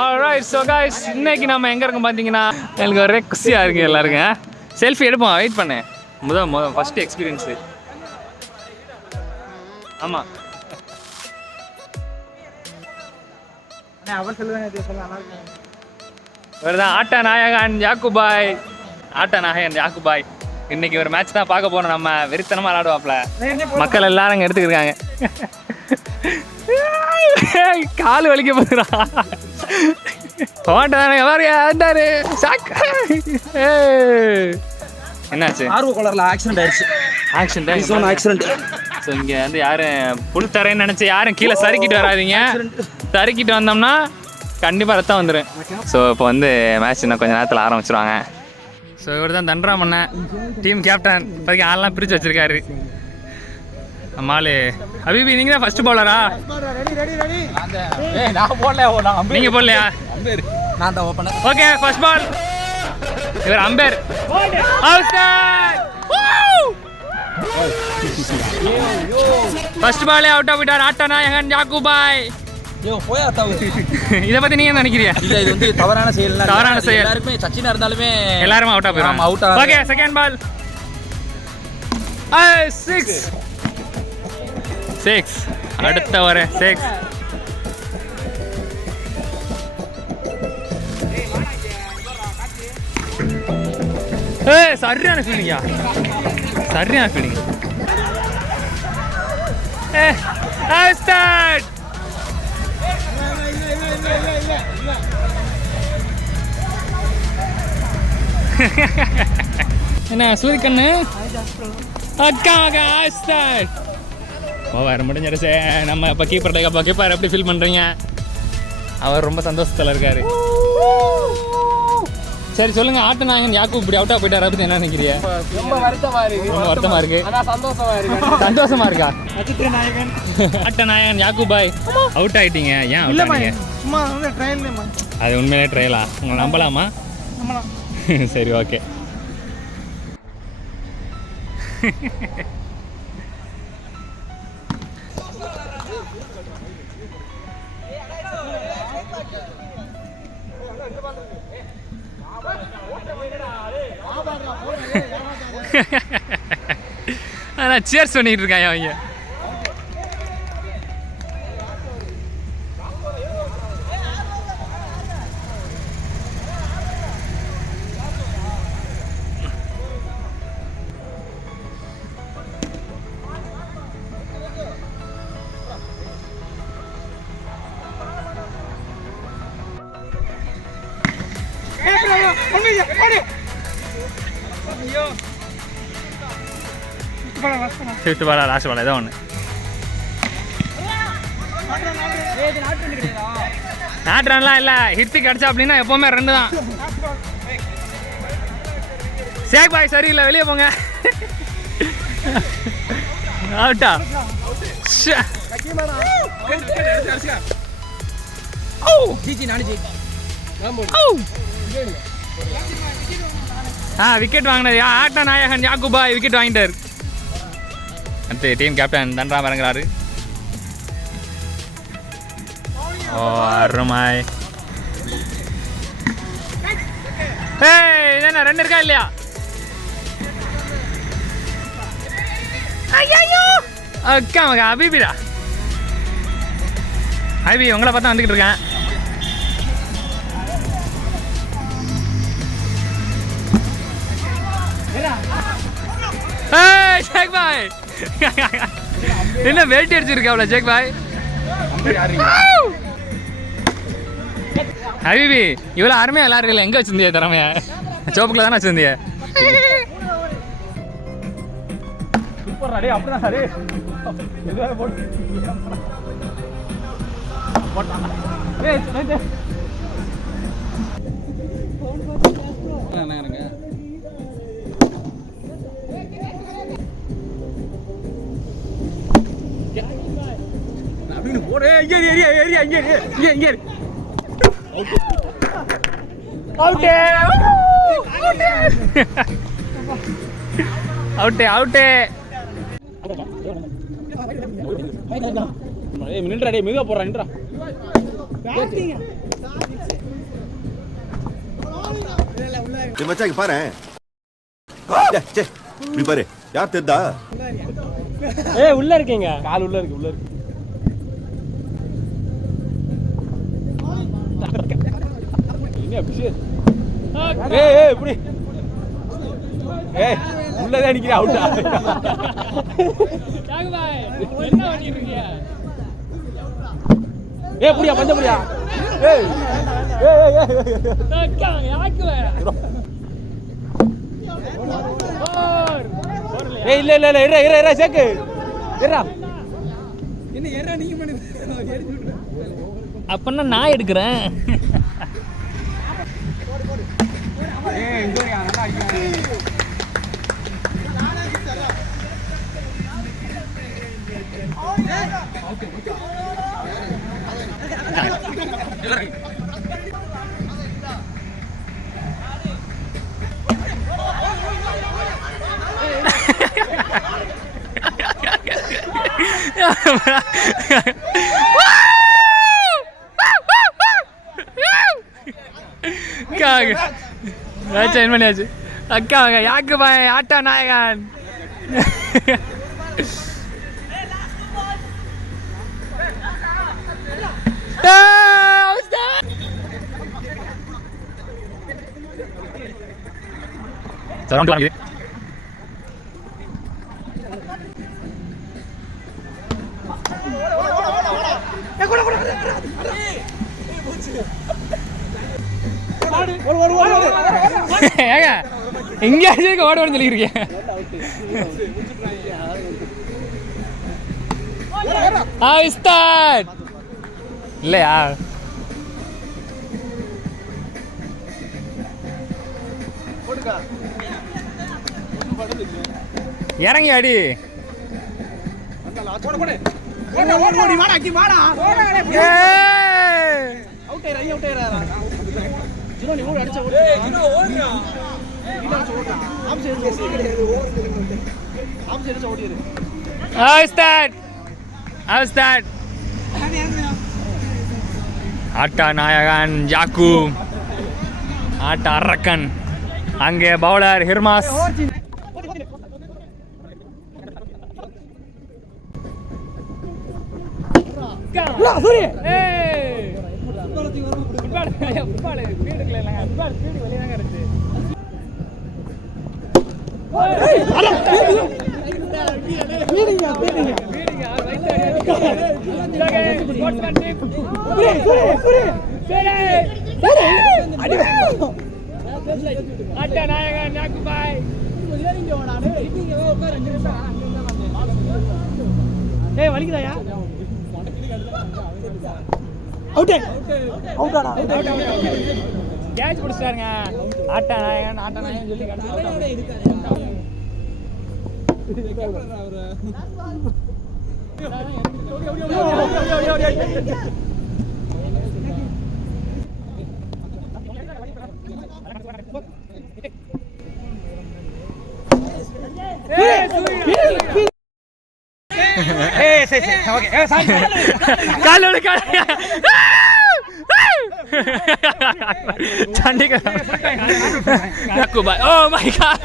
Alright, so guys, இன்னைக்கு நாம எங்க இருக்கோம் பாத்தீங்கன்னா எனக்கு ஒரே குஷியா இருக்கு எல்லாருக்கும். செல்ஃபி எடுப்போம், வெயிட் பண்ணு. முதல் ஃபர்ஸ்ட் எக்ஸ்பீரியன்ஸ். ஆமா. அவன் சொல்லுவாங்க இது சொல்லலாம் நல்லா இருக்கு. இவர்தான் ஆட்ட நாயகன் யாக்குபாய். ஆட்ட நாயகன் யாக்குபாய். இன்னைக்கு ஒரு மேட்ச் தான் பார்க்க போறோம். நம்ம வெறித்தனமா விளையாடுவாப்ல. மக்கள் எல்லாரும் இங்க எடுத்துக்கிருக்காங்க. கால் வலிக்க போகிறா. என்னாச்சு? ஆர்வ கோளாறுல ஆக்சிடென்ட் ஆயிடுச்சு. ஆக்சிடென்ட். ஸோ இங்கே வந்து யாரும் புல் தரேன்னு நினச்சி யாரும் கீழே சறுக்கிட்டு வராதிங்க. சறுக்கிட்டு வந்தோம்னா கண்டிப்பாக ரத்தம் வந்துடும். ஸோ இப்போ வந்து மேட்ச் இன்னும் கொஞ்சம் நேரத்தில் ஆரம்பிச்சிருவாங்க. ஸோ இவர் தான் தண்டராமண்ணன், டீம் கேப்டன். இப்போதைக்கு ஆள்லாம் பிரித்து வச்சிருக்காரு. அம்மாளு ஹபீபி, நீங்கள் தான் ஃபர்ஸ்ட் பவுலரா? நீங்கள் போடலையா? நான் தான் ஓப்பனர். Okay, first ball. இவர் அம்பேர். ஃபர்ஸ்ட் பாலே அவுட் ஆகிட்டார் ஆட்ட நாயகன் யாக்குபாய். இதை பத்தி நீங்க என்ன நினைக்கிறீங்க? இல்ல, இது வந்து தவறான செயல். எல்லாருமே சச்சினா இருந்தாலுமே எல்லாரும் அவுட் ஆகிடுவாங்க. அவுட். Okay, second ball. 6 அடுத்த வர 6. சரியான ஃபீலிங்கா, சரியான ஃபீலிங். ஸ்டார்ட். என்ன சூரியக்கண்ணு அக்காக ஸ்டார்ட். வேறு முடிஞ்சிருச்சு. நம்ம இப்போ கீப்பர் எப்படி ஃபீல் பண்ணுறீங்க? அவர் ரொம்ப சந்தோஷத்தில் இருக்காரு. சரி சொல்லுங்க, ஆட்ட நாயகன் யாக்கூப் இப்படி அவுட்டா போயிட்டாரு, பத்தி என்ன நினைக்கிறீங்க? ரொம்ப வருத்தமா இருக்கு. சந்தோஷமா இருக்கா? ஆட்ட நாயகன் யாக்கூபாய் அவுட் ஆயிட்டீங்க. ஏன் அவுட் ஆனீங்க? சும்மா வந்து ட்ரையல். அது உண்மையிலே ட்ரையலா? உங்களை நம்பலாமா? சரி, ஓகே. அதான் சியர்ஸ் பண்ணிட்டு இருக்காங்க அவங்க. ஃபிஃப்த் பாலா, லாஸ்ட் பாலா, ஏதோ ஒன்று. நாட் ரன்லாம் இல்லை, ஹிட் கிடச்சா அப்படின்னா எப்போவுமே 2 தான். சேக் பாய் சரியில்லை, வெளியே போங்க. அவுட்டா? விக்கெட் வாங்கினது ஆட்ட நாயகன் யாக்குபாய் விக்கெட் வாங்கிட்டார். அடுத்து டீம் கேப்டன் தண்டராம் இறங்குறாரு. ஓ அருமாய். இது என்ன 2 இருக்கா இல்லையா? அக்கா மகா ஹபீபிடா. ஹபீபி உங்களை பார்த்தா வந்துக்கிட்டு இருக்கேன். ஜேக் பாய் என்ன வெயிட் அடிச்சிருக்காப்ல ஜேக் பாய். ஹபீபி இவ்வளோ அருமையாக விளாட்றீங்களா? எங்கே வச்சிருந்தியா திறமைய? சோப்புக்குள்ள தானே வச்சிருந்திய? அவுட்டே அவுட்டே. நின்றா, மெதுவா போடுறா, நின்றா. மச்சாங்க பாரு இப்படி பாரு யார் தெரிதா உள்ள இருக்கீங்க கால் உள்ள இருக்கு இப்படி உள்ளதான் நிக்கிற அவுட்டா புடியா பஞ்ச புடியா இல்ல சேக்கு அப்பன்னா நான் எடுக்கிறேன். பண்ணியாச்சு அக்கா யாக்கு பாய் ஆட்டா நாயகன் எங்கேயாச்சும் ஓட ஓட சொல்லிருக்கேன். இல்லையா இறங்கி அடி ஆட்டா நாயகன் ஜாக்கு ஆட்டா அரக்கன் அங்கே பவுலர் ஹிர்மாஸ் வலிக்குதாயா கேட்ச் பிடிச்சிட்டாருங்க ஆட்டா நாயகன் சொல்லி Oh my god.